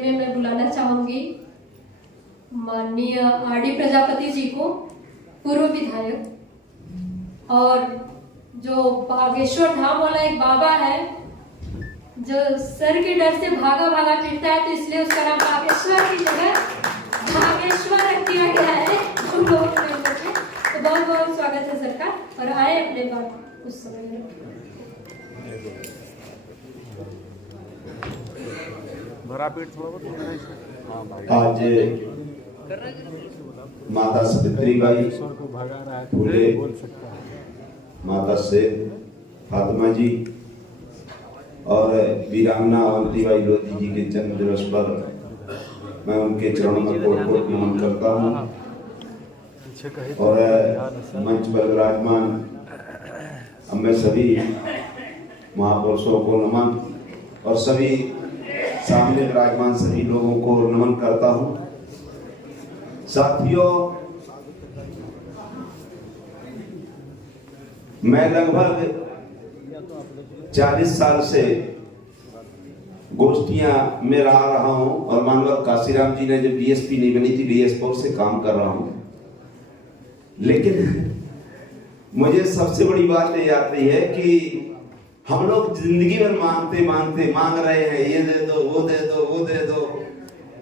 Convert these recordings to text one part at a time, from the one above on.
में मैं बुलाना चाहूंगी माननीय आर.डी. प्रजापति जी को, पूर्व विधायक, और जो बागेश्वर धाम वाला एक बाबा है जो सर के डर से भागा भागा फिरता है, तो इसलिए उसका नाम बागेश्वर की जगह भागेश्वर रख दिया गया है उन लोगों के मिलकर के। तो बहुत बहुत स्वागत है सर का, और आए अपने बात उस समय में। आज माता सावित्री बाई फूले, माता से फातिमा जी और वीरांगना अवंतीबाई लोधी जी के जन्म दिवस पर मैं उनके चरणों में कोट कोट नमन करता हूँ। और मंच पर विराजमान अब मैं सभी महापुरुषों को नमन और सभी सामने विराजमान सभी लोगों को नमन करता हूँ। साथियों, मैं लगभग 40 साल से गोष्ठियां में रहा हूं और मानव काशीराम जी ने जब डीएसपी नहीं बनी थी, डीएसपी से काम कर रहा हूं। लेकिन मुझे सबसे बड़ी बात ये आती है कि हम लोग जिंदगी भर मांगते मांगते मांग रहे हैं, ये दे दो, वो दे दो, वो दे दो।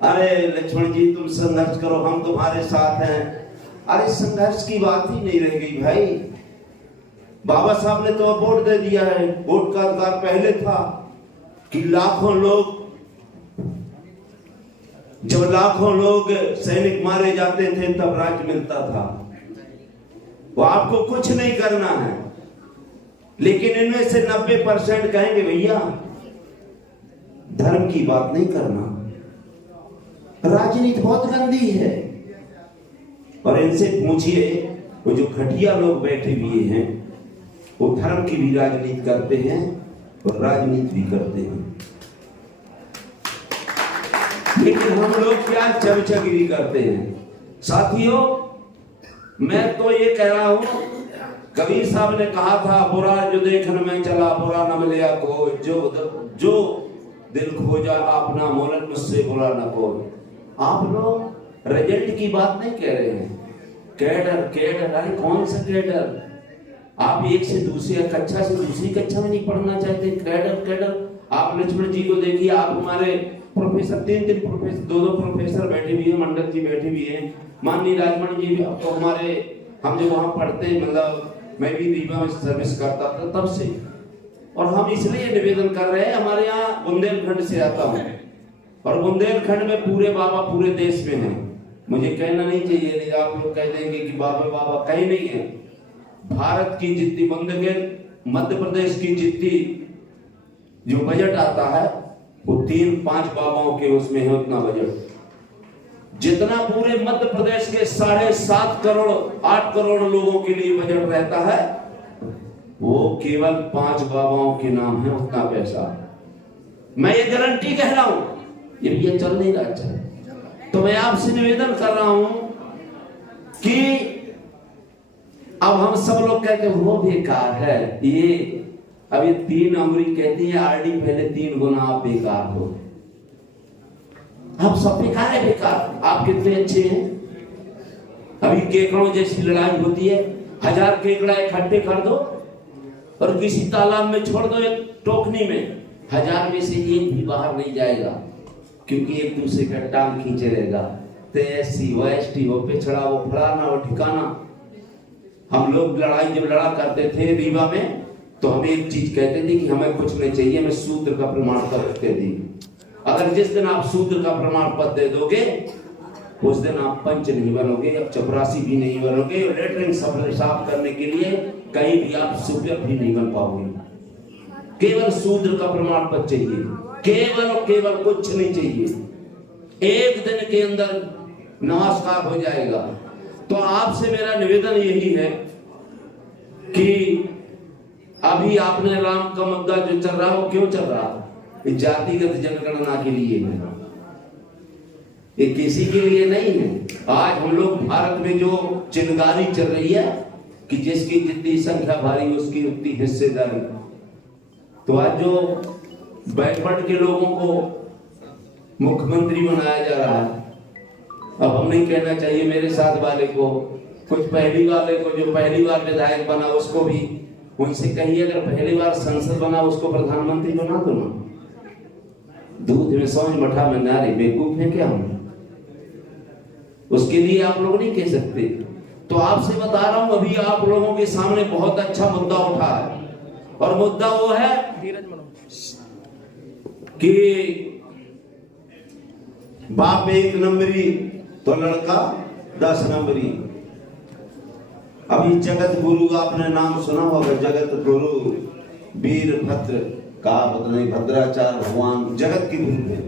अरे लक्ष्मण जी तुम संघर्ष करो, हम तुम्हारे साथ हैं। अरे संघर्ष की बात ही नहीं रह गई भाई। बाबा साहब ने तो वोट दे दिया है। वोट का अधिकार पहले था कि जब लाखों लोग सैनिक मारे जाते थे तब राज्य मिलता था। वो आपको कुछ नहीं करना है, लेकिन इनमें से 90% कहेंगे भैया धर्म की बात नहीं करना, राजनीति बहुत गंदी है। और इनसे पूछिए, वो जो घटिया लोग बैठे हुए हैं वो धर्म की भी राजनीति करते हैं और राजनीति भी करते हैं। लेकिन हम लोग क्या चमचगिरी करते हैं। साथियों, मैं तो ये कह रहा हूं, कबीर साहब ने कहा था, बुरा जो देखन में चला बुरा न मिलया को, जो दिल खोजा अपना मोलन मुझसे बुरा न को। आप लोग रिजल्ट की बात नहीं कह रहे हैं। कैडर, अरे कौन सा कैडर? आप एक से दूसरी कक्षा से दूसरी कक्षा में नहीं पढ़ना चाहते। कैडर आप लक्ष्मण जी को देखिए, आप हमारे प्रोफेसर, तीन प्रोफेसर, दो प्रोफेसर बैठे हुए हैं, मंडल जी बैठे हुए हैं, माननीय राजमण जी तो हमारे, हम जब वहां पढ़ते, मतलब मैं भी रीवा में सर्विस करता था तब से। और हम इसलिए निवेदन कर रहे हैं, हमारे यहाँ बुंदेलखंड से आता हूँ और बुंदेलखंड में पूरे बाबा पूरे देश में हैं। मुझे कहना नहीं चाहिए, नहीं आप लोग कह देंगे कि बाबा कहीं नहीं है। भारत की जितनी मध्य प्रदेश की जितनी जो बजट आता है वो 3-5 बाबाओं के उसमें है उतना बजट। जितना पूरे मध्य प्रदेश के 7.5 करोड़ 8 करोड़ लोगों के लिए बजट रहता है, वो केवल 5 बाबाओं के नाम है उतना पैसा। मैं ये गारंटी कह रहा हूं, ये चल नहीं रहा अच्छा। तो मैं आपसे निवेदन कर रहा हूं कि अब हम सब लोग कहते हैं वो बेकार है, ये अब ये 3 अंगुली कहती है आरडी, पहले 3 गुना आप बेकार हो। आप सब बेकार है, बेकार। आप कितने अच्छे हैं। अभी केकड़ों जैसी लड़ाई होती है, 1000 केकड़ा इकट्ठे कर दो और किसी तालाब में छोड़ दो, एक टोकनी में, 1000 में से एक भी बाहर नहीं जाएगा, क्योंकि एक दूसरे का टांग खींचे रहेगा। तो एससी वो एसटी वो पिछड़ा वो फलाना वो ठिकाना। हम लोग लड़ाई जब लड़ा करते थे रीवा में, तो हम एक चीज कहते थे कि हमें कुछ नहीं चाहिए, हमें शूद्र का प्रमाण पत्र दे दी। अगर जिस दिन आप शूद्र का प्रमाण पत्र दे दोगे उस दिन आप पंच नहीं बनोगे, अब चपरासी भी नहीं बनोगे, लेटरिंग साफ करने के लिए कहीं भी आप सुपर भी नहीं बन पाओगे। केवल शूद्र का प्रमाण पत्र चाहिए, केवल और केवल, कुछ नहीं चाहिए। एक दिन के अंदर नमस्कार हो जाएगा। तो आपसे मेरा निवेदन यही है कि अभी आपने राम का मुद्दा जो चल रहा है वो क्यों चल रहा है? जातिगत जनगणना के लिए है, ये किसी के लिए नहीं है। आज हम लोग भारत में जो चिंगारी चल रही है कि जिसकी जितनी संख्या भारी उसकी उतनी हिस्सेदारी, तो आज जो बैकवर्ड के लोगों को मुख्यमंत्री बनाया जा रहा है। अब हम नहीं कहना चाहिए मेरे साथ वाले को, कुछ पहली वाले को, जो पहली बार विधायक बना उसको भी उनसे कहिए अगर पहली बार संसद बना उसको प्रधानमंत्री बना दो ना। दूध में सौंज मठा में नारी, बेवकूफ है क्या हम? उसके लिए आप लोग नहीं कह सकते। तो आपसे बता रहा हूं, अभी आप लोगों के सामने बहुत अच्छा मुद्दा उठा है, और मुद्दा वो है कि बाप 1 नंबरी तो लड़का 10 नंबरी। अभी जगत गुरु का आपने नाम सुना होगा, जगत गुरु वीरभद्र का, पता नहीं भद्राचार्य भगवान जगत के गुरु हैं,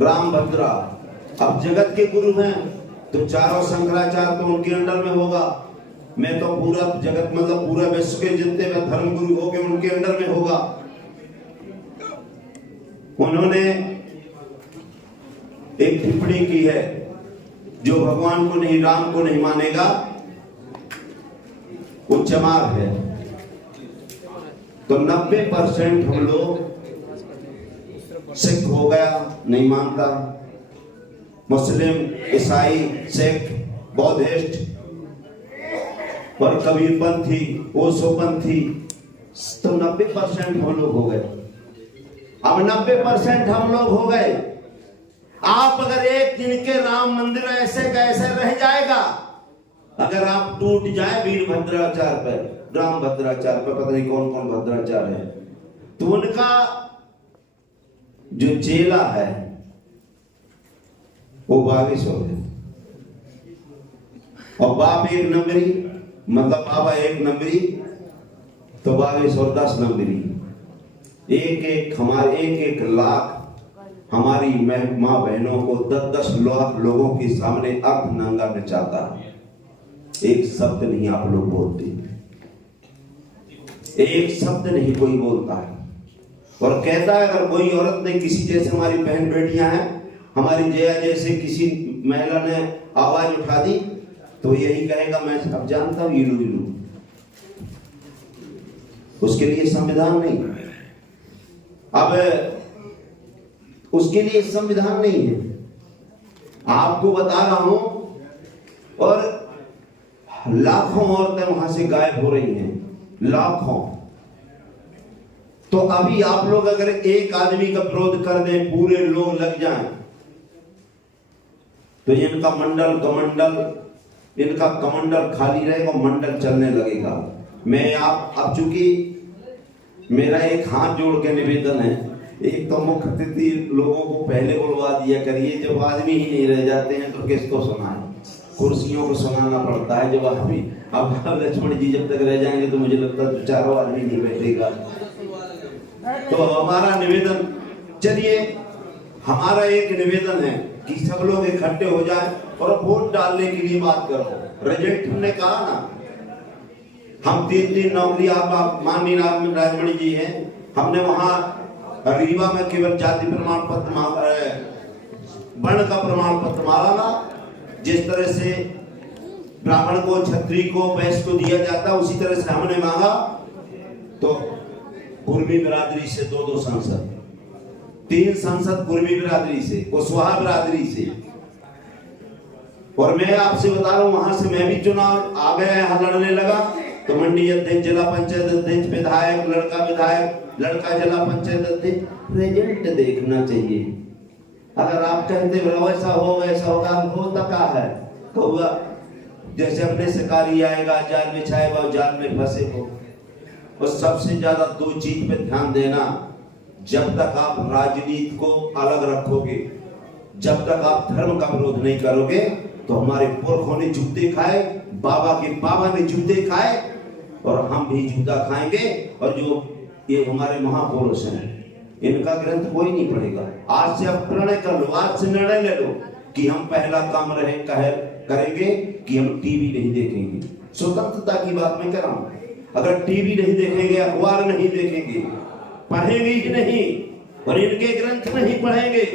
राम भद्रा। अब जगत के गुरु हैं तो चारों शंकराचार्य तो उनके अंडर में होगा। मैं तो पूरा जगत मतलब पूरा विश्व के जितने में धर्म गुरु हो गए उनके अंडर में होगा। उन्होंने एक टिप्पणी की है, जो भगवान को नहीं, राम को नहीं मानेगा वो चमार है। तो 90% हम लोग, सिख हो गया नहीं मानता, मुस्लिम, ईसाई, सिख, बौद्धिस्ट और कबीरपंथी, ओशोपंथी, तो 90% हम लोग हो गए। अब 90% हम लोग हो गए। आप अगर एक दिन के राम मंदिर ऐसे कैसे रह जाएगा, अगर आप टूट जाए वीरभद्राचार्य पर, राम भद्राचार्य पर, पता नहीं कौन कौन भद्राचार्य है, तो उनका जो चेला है वो 22 हो गए। और बाप 1 नंबरी मतलब बाबा 1 नंबरी तो 22 और 10 नंबरी। हमारे 1 लाख हमारी माँ बहनों को 10 लाख लोगों के सामने अर्ध नंगा नचाता है। एक शब्द नहीं आप लोग बोलते, एक शब्द नहीं कोई बोलता है। और कहता है अगर कोई औरत ने, किसी जैसे हमारी बहन बेटियां हैं, हमारी जया जैसे किसी महिला ने आवाज उठा दी तो यही कहेगा मैं अब जानता हूं इलू इलू। उसके लिए संविधान नहीं, अब उसके लिए संविधान नहीं है। आपको बता रहा हूं, और लाखों औरतें वहां से गायब हो रही हैं, लाखों। तो अभी आप लोग अगर एक आदमी का विरोध कर दें, पूरे लोग लग जाएं, तो इनका कमंडल खाली रहेगा, मंडल चलने लगेगा। मैं अब चूंकि मेरा एक हाथ जोड़ के निवेदन है, एक तो मुख्य अतिथि लोगों को पहले बुलवा दिया करिए, जब आदमी ही नहीं रह जाते हैं तो किसको सुनाएं? कुर्सियों को सुनाना पड़ता है। जब अभी अब लक्ष्मण जी जब तक रह जाएंगे तो मुझे लगता है 4 आदमी नहीं बैठेगा। तो हमारा निवेदन, चलिए हमारा एक निवेदन है कि सब लोग इकट्ठे हो जाएं और वोट डालने के लिए बात करो। रिजल्ट हमने कहा ना, हम 3 नौकरी, आप माननीय राजमणि जी हैं, हमने वहां रीवा में केवल जाति प्रमाण पत्र, वर्ण का प्रमाण पत्र मारा ना। जिस तरह से ब्राह्मण को, क्षत्रिय को, वैश्य को दिया जाता, उसी तरह से हमने मांगा। तो कुर्मी बिरादरी से 2 सांसद, 3 सांसद कुर्मी बिरादरी से, कुशवाहा बिरादरी से। और मैं आपसे बता रहा हूं, वहां से मैं भी चुनाव आ गया, यहाँ लड़ने लगा। तो मंडी अध्यक्ष, जिला पंचायत अध्यक्ष, विधायक, लड़का विधायक, लड़का जिला पंचायत अध्यक्ष। रिजल्ट देखना चाहिए। अगर आप कहते वैसा हो वैसा होगा, होता क्या है? तो जैसे अपने शिकारी आएगा, जाल बिछाएगा, जाल में फंसे हो। और सबसे ज्यादा 2 चीज पे ध्यान देना, जब तक आप राजनीति को अलग रखोगे, जब तक आप धर्म का विरोध नहीं करोगे, तो हमारे पुरखों ने जूते खाए, बाबा के बाबा ने जूते खाए, और हम भी जूता खाएंगे। और जो ये हमारे महापुरुष हैं, इनका ग्रंथ कोई नहीं पढ़ेगा। आज से आप प्रणय कर लो, आज से निर्णय ले लो कि हम पहला काम करेंगे कि हम टीवी नहीं देखेंगे। स्वतंत्रता की बात मैं कर रहा हूं। अगर टीवी नहीं देखेंगे, अखबार नहीं देखेंगे, पढ़ेंगे ही नहीं, और इनके ग्रंथ नहीं पढ़ेंगे,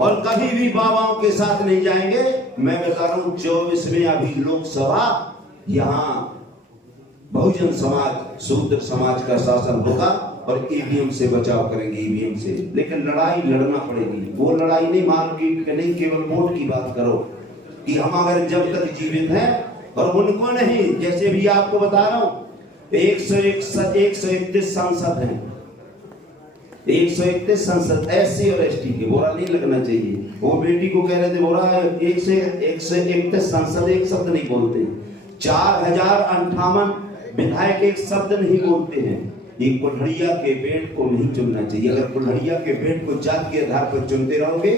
और कभी भी बाबाओं के साथ नहीं जाएंगे, मैं बता रहा हूं 24वें अभी लोकसभा, यहाँ बहुजन समाज, शूद्र समाज का शासन होगा। और ईवीएम से बचाव करेंगे, ईवीएम से। लेकिन लड़ाई लड़ना पड़ेगी। वो लड़ाई नहीं मार्केट नहीं, केवल वोट की बात करो कि हम अगर जब तक जीवित हैं, और उनको नहीं, जैसे भी आपको बता रहा हूं 131 सांसद हैं, 131 सांसद SC और ST के। बुरा नहीं लगना चाहिए। वो बेटी को कह रहे थे बुरा है, 131 सांसद एक शब्द नहीं बोलते, 4058 विधायक एक शब्द नहीं बोलते हैं। ये कुल्हड़िया के पेट को नहीं चुनना चाहिए। अगर कुल्हड़िया के पेट को जात के आधार पर चुनते रहोगे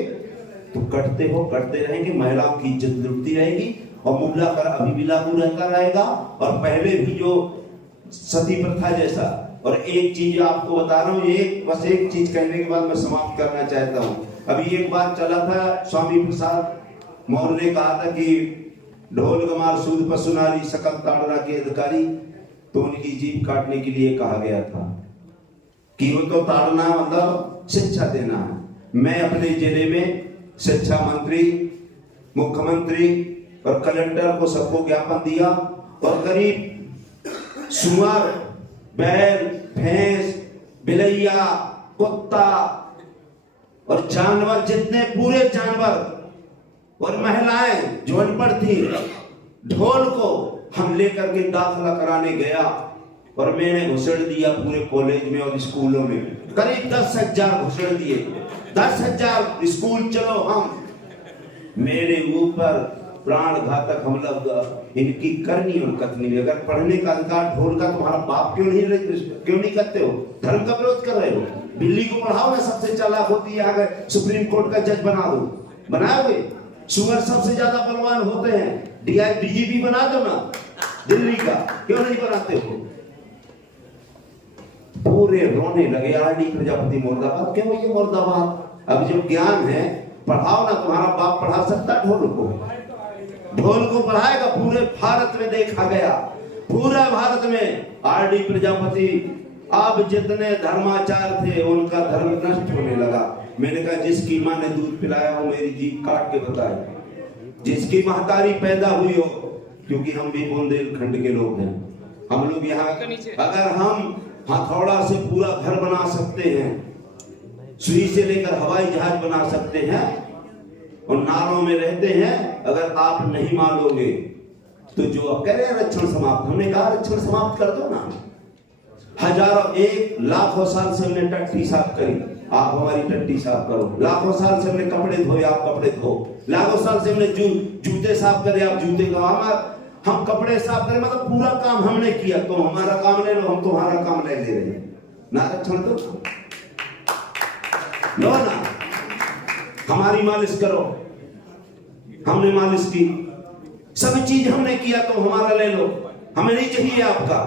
तो कटते रहेंगे, महिलाओं की इज्जत लुटती रहेगी, और मुल्ला कर अभी भी लागू रहता रहेगा, और पहले भी जो सती प्रथा जैसा। और एक चीज आपको बता रहा हूँ, बस एक चीज कहने के बाद मैं समाप्त करना चाहता हूँ। अभी एक बात चला था, स्वामी प्रसाद मौर्य ने कहा था कि ढोल गमार सूद पशुनारी सकल ताड़ना के अधिकारी, तो उनकी जीभ काटने के लिए कहा गया था कि वो तो ताड़ना मतलब शिक्षा देना है। मैं अपने जिले में शिक्षा मंत्री, मुख्यमंत्री और कलेक्टर को सबको ज्ञापन दिया, और करीब सुअर, बैल, भैंस, बिलैया, कुत्ता और जानवर, जितने पूरे जानवर और महिलाएं जो अनपढ़ थी, ढोल को हम लेकर के दाखिला कराने गया, और मैंने घुसड़ दिया पूरे कॉलेज में और स्कूलों में। करीब 10,000 घुसड़ दिए, 10,000 स्कूल। चलो हम, मेरे ऊपर प्राण घातक हमला इनकी करनी और कथनी। अगर पढ़ने का अधिकार ढोल का तुम्हारा बाप क्यों नहीं करते हो? धर्म का विरोध कर रहे हो। बिल्ली को पढ़ाओ ना, सबसे चालाक होती है, अगर सुप्रीम कोर्ट का जज बना दो, बनाओगे? सुअर सबसे ज्यादा बलवान होते हैं, DGP बना दो ना दिल्ली का, क्यों नहीं बनाते हो? पूरे रोने लगे, RD प्रजापति मुर्दाबाद। क्यों ये मुर्दाबाद? अब जो ज्ञान है पढ़ाओ ना, तुम्हारा बाप पढ़ा सकता ढोल को? ढोल को पढ़ाएगा? पूरे भारत में देखा गया, पूरे भारत में RD प्रजापति, अब जितने धर्माचार थे उनका धर्म नष्ट होने लगा। मैंने कहा जिसकी माँ ने दूध पिलाया वो मेरी जीभ काट के बताए, जिसकी महतारी पैदा हुई हो, क्योंकि हम भी बुंदेलखंड के लोग हैं। हम लोग यहाँ अगर हम हथौड़ा से पूरा घर बना सकते हैं, सुई से लेकर हवाई जहाज बना सकते हैं, और नालों में रहते हैं, अगर आप नहीं मानोगे तो जो आप कह रहे हैं रक्षण समाप्त, हमने कहा रक्षण समाप्त कर दो ना। हजारों, 1 लाखों साल से हमने टट्टी साफ करी, आप हमारी टट्टी साफ करो। लाखों साल से हमने कपड़े धोए, आप कपड़े धो। लाखों साल से हमने जूते साफ करे, आप जूते धो। हम कपड़े साफ करें, मतलब पूरा काम हमने किया, तो हमारा काम ले लो, हम तुम्हारा काम ले रहे हैं ना। रक्षण दो लो ना, हमारी मालिश करो, हमने मालिश की, सब चीज हमने किया, तो हमारा ले लो, हमें नहीं चाहिए आपका।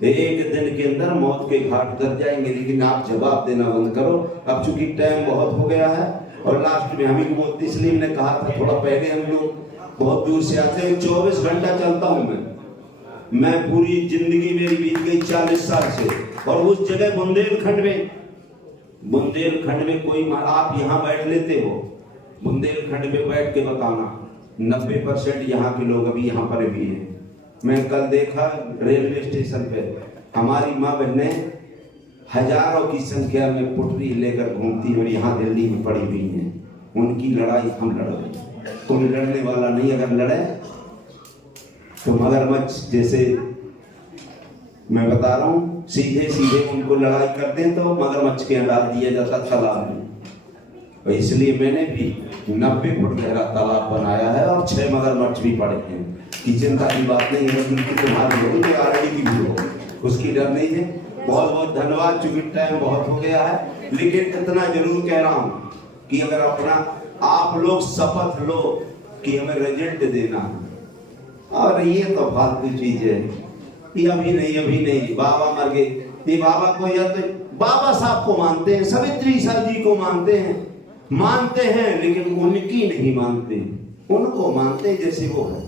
एक दिन के अंदर मौत के घाट कर जाएंगे, लेकिन आप जवाब देना बंद करो। अब चूंकि टाइम बहुत हो गया है, और लास्ट में हम ही को इसलिए मैंने कहा था थोड़ा पहले, हम लोग बहुत दूर से आते हैं, 24 घंटा चलता हूं मैं पूरी जिंदगी मेरी बीत गई 40 साल से, और उस जगह बुंदेलखंड में कोई, आप यहाँ बैठ लेते हो, बुंदेलखंड में बैठ के बताना 90% यहाँ के लोग अभी यहाँ पर भी हैं। मैं कल देखा रेलवे स्टेशन पे हमारी माँ बहनें हजारों की संख्या में पुटरी लेकर घूमती और यहाँ दिल्ली में पड़ी हुई हैं। उनकी लड़ाई हम लड़ रहे हैं, कोई लड़ने वाला नहीं। अगर लड़े तो मगरमच्छ जैसे मैं बता रहा हूँ, सीधे उनको लड़ाई करते हैं तो मगरमच्छ के डाल दिया जाता तालाब में। और इसलिए मैंने भी 90 फुट गहरा तालाब बनाया है, और 6 मगरमच्छ भी पड़े हैं। कि चिंता की बात नहीं है, उनकी तुम्हारी होगी तो RD की भी हो, उसकी डर नहीं है। बहुत बहुत धन्यवाद, चूंकि टाइम बहुत हो गया है, लेकिन इतना जरूर कह रहा हूँ कि अगर अपना आप लोग शपथ लो कि हमें रिजल्ट देना है, और ये तो फालतू चीज है, ये अभी नहीं, बाबा मर गए, ये बाबा को, या तो बाबा साहब को मानते हैं, सावित्री साहब जी को मानते हैं, लेकिन उनकी नहीं मानते, उनको मानते जैसे वो है।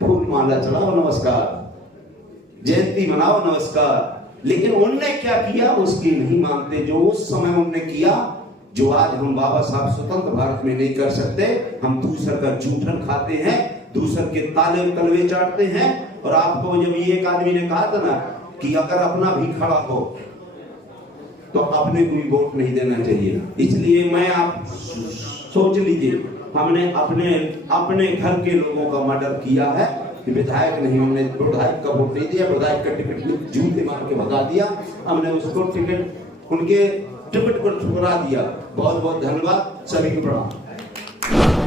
फूल माला चढ़ाओ नमस्कार, जयंती मनाओ नमस्कार, लेकिन उनने क्या किया उसकी नहीं मानते। जो उस समय उनने किया, जो आज हम बाबा साहब स्वतंत्र भारत में नहीं कर सकते। हम दूसर का जूठन खाते हैं, दूसर के ताले तलवे चाटते हैं। और आपको जब ये एक आदमी ने कहा था ना कि अगर अपना भी खड़ा हो तो अपने को भी वोट नहीं देना चाहिए। इसलिए मैं आप सोच लीजिए, हमने अपने अपने घर के लोगों का मर्डर किया है कि विधायक नहीं, हमने विधायक का वोट नहीं दिया, विधायक का टिकट जूते मार के भगा दिया, हमने उसको टिकट उनके टिकट पर ठुकरा दिया। बहुत बहुत धन्यवाद, सभी को प्रणाम।